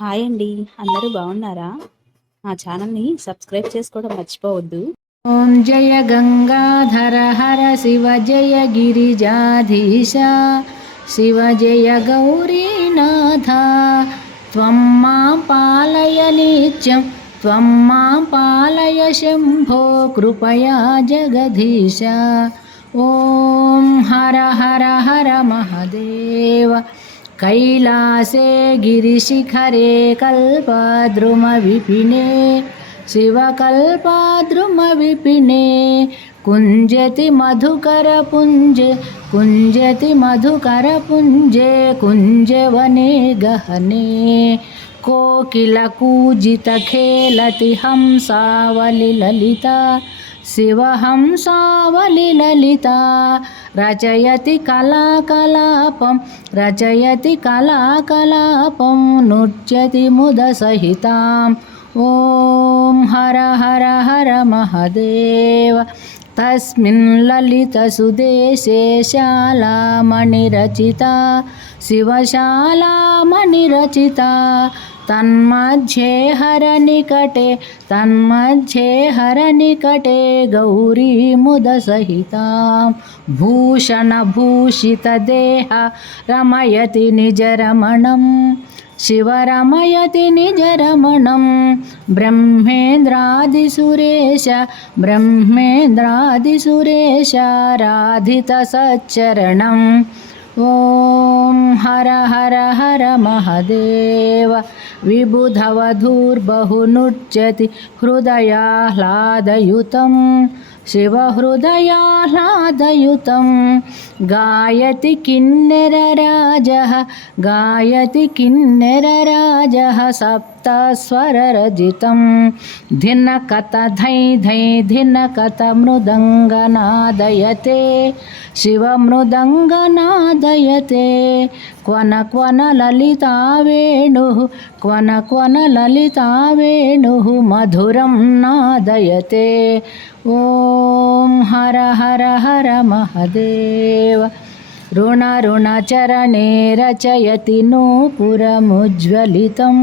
Hi అండి. అందరూ బాగున్నారా? మా ఛానల్‌ని సబ్స్క్రైబ్ చేసుకోవడం మర్చిపోవద్దు. ఓం జయ గంగాధర హర శివ జయ గిరిజాధీశ శివ జయ గౌరీనాథ త్వం మాం పాలయ నిత్యం త్వం మాం పాలయ శంభో కృపయా జగదీశ. ఓం హర హర హర మహదేవ. कैलासे गिरिशिखरे कल्पद्रुमविपिने शिवकल्पद्रुमविपिने कुञ्जति मधुकरपुञ्जे कुञ्जति मधुकरपुञ्जे कुञ्जवने गहने कोकिलकूजितखेलति हंसावलिललिता शिवहंसावलिललिता रचयति कलाकलापं रचयति कलाकलापं नृत्यति मुदसहिताम्. ॐ हर हर हर महदेव. तस्मिन् ललितसुदेशे शालामणिरचिता शिवशालामणिरचिता तन्मध्ये हरनिकटे गौरी मुदसहितां भूषणभूषितदेह रमयति निजरमणं शिवरमयति निजरमणं ब्रह्मेन्द्रादिसुरेश राधितसच्चरणम्. ॐ हर हर हर महदेव. विबुधवधूर्बहुनृत्यति हृदयाह्लादयुतं शिवहृदयाह्लादयुतं गायति किन्नरराजः सप्तस्वररजितं धिनकत धै धै धिनकत मृदङ्गनादयते शिवमृदङ्गनादयते क्वन क्वन ललिता वेणुः मधुरं नादयते. ॐ हर हर हर महदेव. ऋणचरणे रचयति नूपुरमुज्ज्वलितं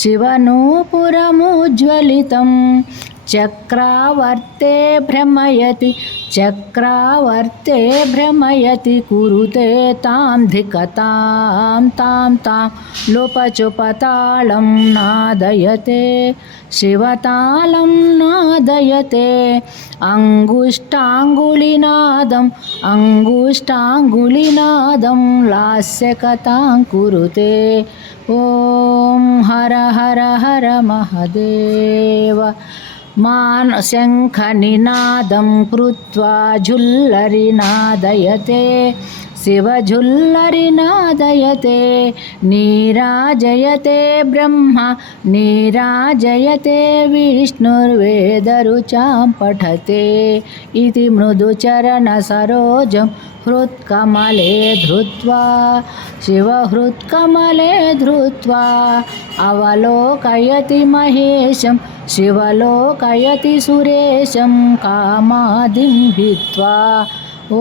शिवनूपुरमुज्ज्वलितं चक्रावर्ते भ्रमयति कुरुते तां धिकतां तां लोपचुपतालं नादयते शिवतालं नादयते अङ्गुष्ठाङ्गुलिनादं लास्यकथां कुरुते. ॐ हर हर हर महदेव. शङ्खनिनादं कृत्वा झुल्लरिनादयते शिवझुल्लरिनादयते नीराजयते ब्रह्मा नीराजयते विष्णुर्वेदरुचां पठते इति मृदुचरणसरोजं हृत्कमले धृत्वा शिवहृत्कमले धृत्वा अवलोकयति महेशं शिवलोकयति सुरेशं कामादिं भित्वा. ॐ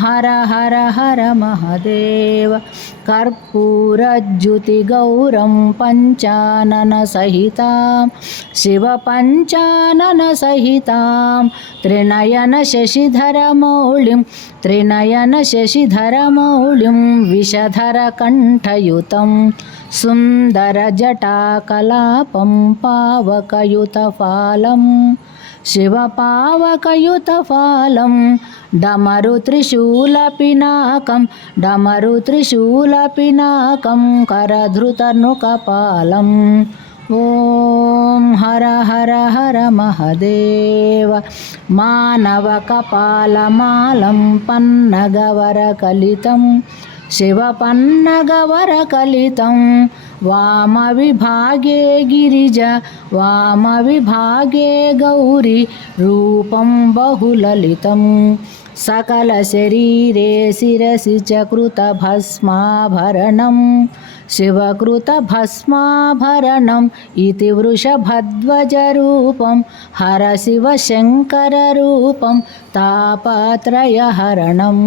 हर हर हर महदेव. कर्पूरज्युतिगौरं पञ्चाननसहितां शिवपञ्चाननसहितां त्रिनयनशशिधरमौलिं विषधरकण्ठयुतं सुन्दरजटाकलापं पावकयुतफालं शिवपावकयुतफालं डमरुत्रिशूलपिनाकं करधृतनुकपालम्. ॐ हर हर हर महदेव. मानवकपालमालं पन्नगवरकलितं शिवपन्नगवरकलितं वामविभागे गिरिजा वामविभागे गौरी रूपं बहुललितं सकलशरीरे शिरसि च कृतभस्माभरणं शिवकृतभस्माभरणम् इति वृषभध्वजरूपं हरशिवशङ्कररूपं तापत्रयहरणम्.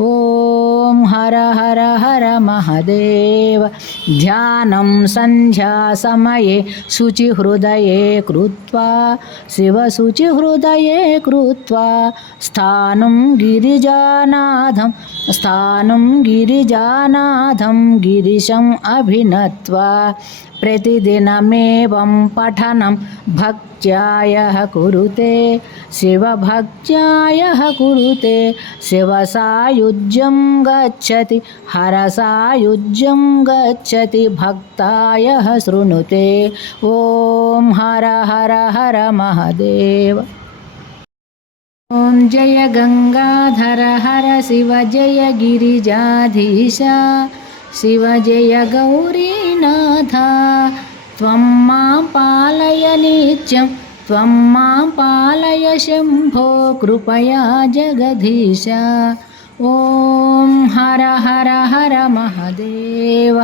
ॐ हर हर हर महादेव ध्यानं सन्ध्यासमये शुचिहृदये कृत्वा शिवशुचिहृदये कृत्वा स्थानं गिरिजानाथं गिरिशम् अभिनत्वा प्रतिदिनमेवं पठनं भक्त्यायः कुरुते शिवभक्त्यायः कुरुते शिवसायुज्यं गच्छति हरसायुज्यं गच्छति भक्तायः शृणुते ॐ हर हर हर महादेव ॐ जय गंगाधर हर शिव जय गिरिजाधीश शिव जय गौरीनाथ त्वं मां पालय नित्यं त्वं मां पालय शम्भो कृपया जगदीश ॐ हर हर हर महादेव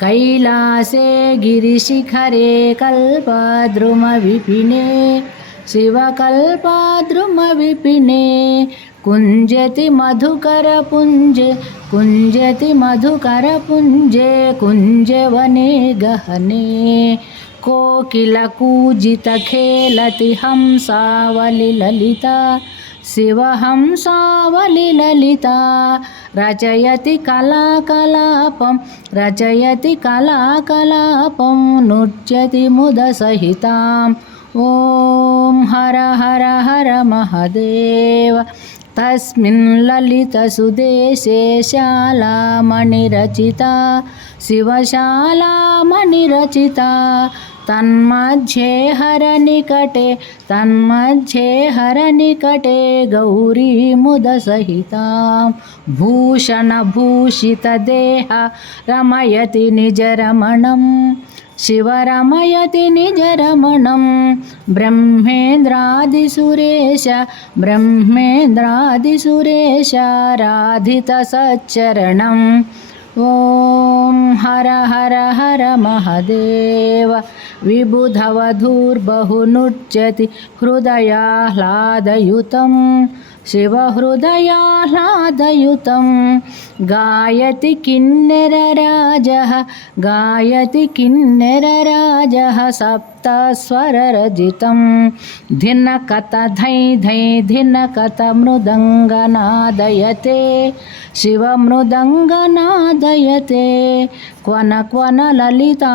कैलासे गिरिशिखरे कल्पद्रुमविपिने शिवकल्पद्रुमविपिने कुञ्जति मधुकरपुञ्जे कुञ्जवने गहने कोकिलकूजितखेलति हंसावलिललिता शिवहंसावलिललिता रचयति कलाकलापं नृत्यति मुदसहितां ॐ हर हर हर महादेव तस्मिन् ललितसुदेशे शालामणिरचिता शिवशालामणिरचिता तन्मध्ये हरनिकटे गौरीमुदसहितां भूषणभूषितदेहा रमयति निजरमणं शिवरमयति निजरमणं ब्रह्मेन्द्रादिसुरेश राधितसच्चरणम् ॐ हर हर हर महादेव विबुधवधूर्बहुनृत्यति हृदयाह्लादयुतं शिवहृदयाह्लादयुतं गायति किन्नरराजः सप्तस्वररजितं धिनकत धै धै धिनकत मृदङ्गनादयते शिवमृदङ्गनादयते क्वन ललिता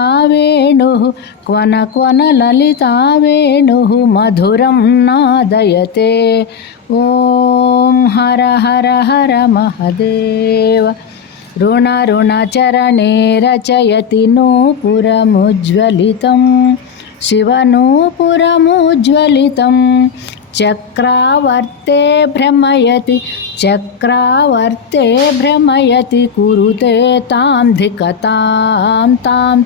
वेणुः मधुरं नादयते ॐ हर हर हर महादेव ऋणचरणे रचयति नूपुरमुज्ज्वलितं शिवनूपुरमुज्ज्वलितं चक्रावर्ते भ्रमयति कुरुते तां धिकतां तां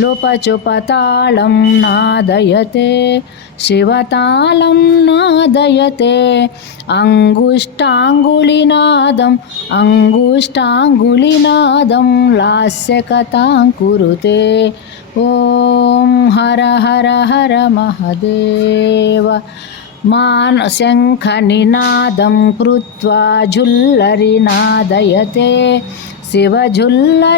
लोपचुपतालं नादयते शिवतालं नादयते अङ्गुष्ठाङ्गुलिनादं लास्यकथां कुरुते ॐ हर हर हर महादेव शङ्खनिनादं कृत्वा झुल्लरिनादयते शिवझुल्लरिनादयते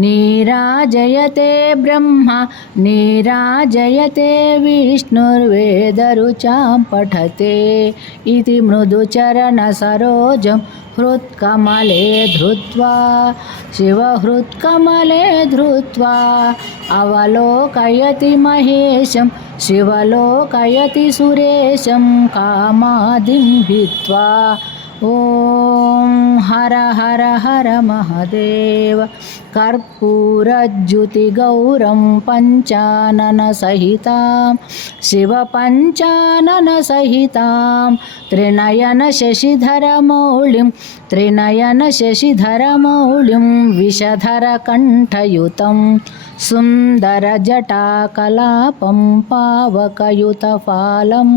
नीराजयते ब्रह्मा नीराजयते विष्णुर्वेदरुचां पठते इति मृदुचरणसरोजं हृत्कमले धृत्वा शिवहृत्कमले धृत्वा अवलोकयति महेशं शिवलोकयति सुरेशं कामादिं हित्वा ॐ हर हर हर महादेव कर्पूरज्युतिगौरं पञ्चाननसहितां शिवपञ्चाननसहितां त्रिनयनशशिधरमौलिं विषधरकण्ठयुतं सुन्दरजटाकलापं पावकयुतफालं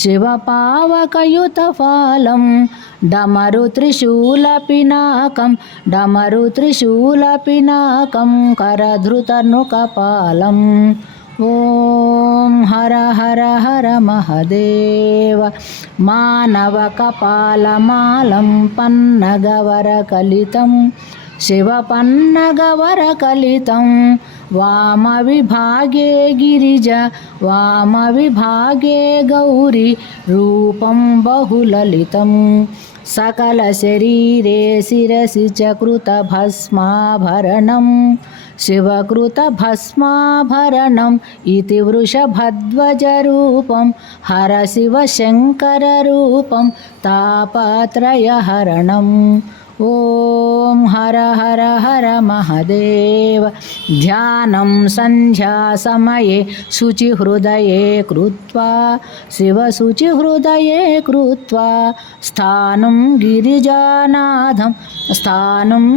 शिवपावकयुतफालं डमरुत्रिशूलपिनाकं करधृतनुकपालं ॐ हर हर हर महदेव मानवकपालमालं पन्नगवरकलितं शिवपन्नगवरकलितं वामविभागे गिरिजा वामविभागे गौरी रूपं बहुललितं सकलशरीरे शिरसि च कृतभस्माभरणं शिवकृतभस्माभरणम् इति वृषभध्वजरूपं हरशिवशङ्कररूपं तापत्रयहरणम् ॐ हर हर हर महदेव ध्यानं सन्ध्यासमये शुचिहृदये कृत्वा शिवशुचिहृदये कृत्वा स्थानं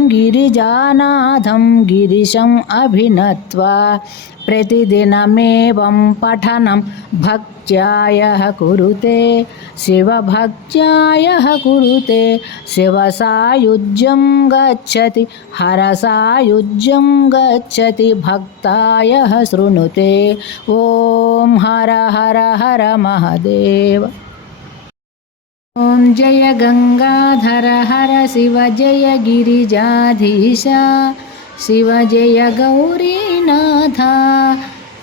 गिरिजानाथं गिरिशम् अभिनत्वा प्रतिदिनमेवं पठनं भक्त्यायः कुरुते शिवभक्त्यायः कुरुते शिवसायुज्यं गच्छति हरसायुज्यं गच्छति भक्तायः शृणुते ॐ हर हर हर महदेव ॐ जय गंगाधर हर शिव जय गिरिजाधीश शिव जय गौरीनाथ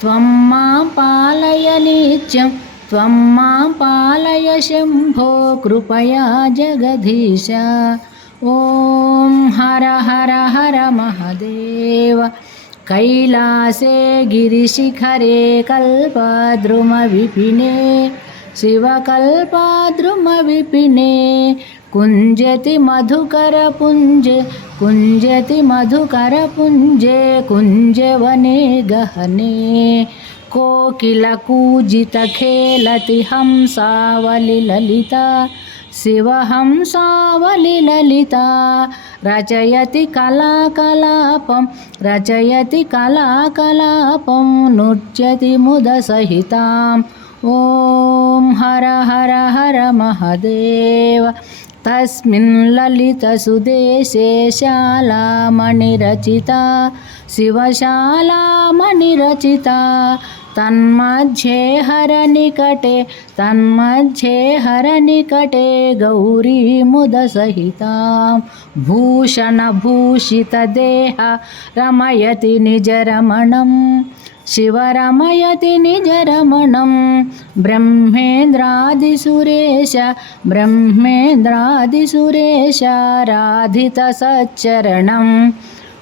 त्वं मां पालय नित्यं त्वं मां पालय शम्भो कृपया जगदीश ॐ हर हर हर महदेव कैलासे गिरिशिखरे कल्पद्रुमविपिने शिवकल्पद्रुमविपिने कुञ्जति मधुकरपुञ्जे कुञ्जवने गहने कोकिलकूजितखेलति हंसावलिललिता शिवहंसावलिललिता रचयति कलाकलापं नृत्यति मुदसहिताम् ॐ हर हर हर महदेव तस्मिन् ललितसुदेशे शालामणिरचिता शिवशालामणिरचिता तन्मध्ये हरनिकटे गौरी मुदसहितां भूषणभूषितदेहा रमयति निजरमणं शिवरमयति निजरमणं ब्रह्मेन्द्रादिसुरेश राधितसच्चरणम्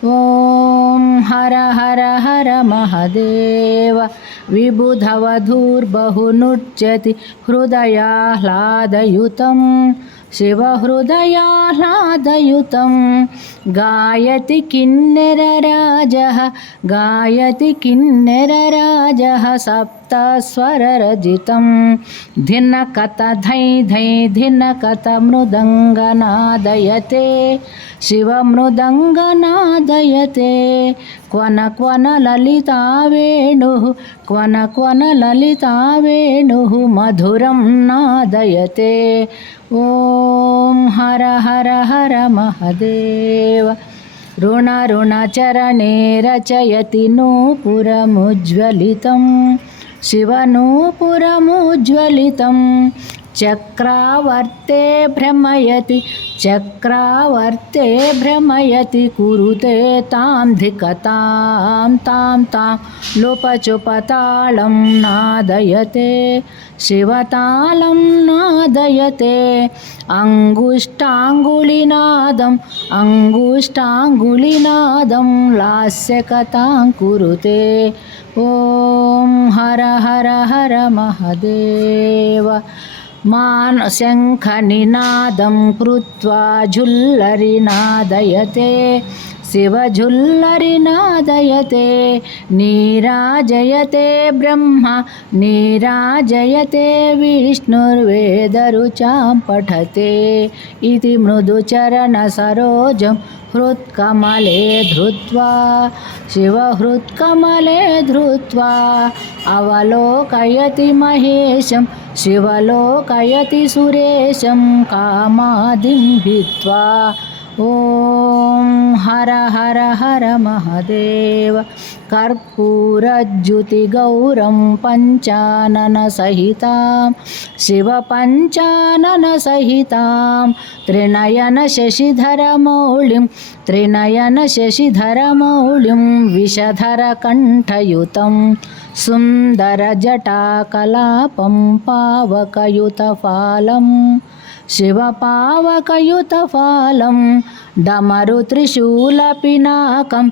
ॐ हर हर हर महदेव विबुधवधूर्बहुनृत्यति हृदयाह्लादयुतं शिवहृदयाह्लादयुतं गायति किन्नरराजः सप्तस्वररजितं धिनकत धै धै धिनकत मृदङ्गनादयते शिवमृदङ्गनादयते क्वन ललिता वेणुः मधुरं नादयते ॐ हर हर हर महदेव ऋणचरणे रचयति नूपुरमुज्ज्वलितं शिवनूपुरमुज्ज्वलितं चक्रावर्ते भ्रमयति कुरुते तां धिकतां तां लोपचुपतालं नादयते शिवतालं नादयते अङ्गुष्टाङ्गुलिनादं लास्यकथां कुरुते ॐ हर हर हर महदेव शङ्खनिनादं कृत्वा झुल्लरिनादयते शिवझुल्लरिनादयते नीराजयते ब्रह्मा नीराजयते विष्णुर्वेदरुचां पठते इति मृदुचरणसरोजं हृत्कमले धृत्वा शिवहृत्कमले धृत्वा अवलोकयति महेशं शिवलोकयति सुरेशं कामादिं भित्त्वा ఓం హర హర హర మహదేవ కర్పూరజ్యుతిగౌరం పంచానన సహితాం శివ పంచానన సహితాం త్రినయన శశిధరమౌళిం విషధర కంఠయుతం సుందరజటాకలాపం పావకయుతఫాలం శివపావకయుతఫాలం డమరు త్రిశూలపినాకం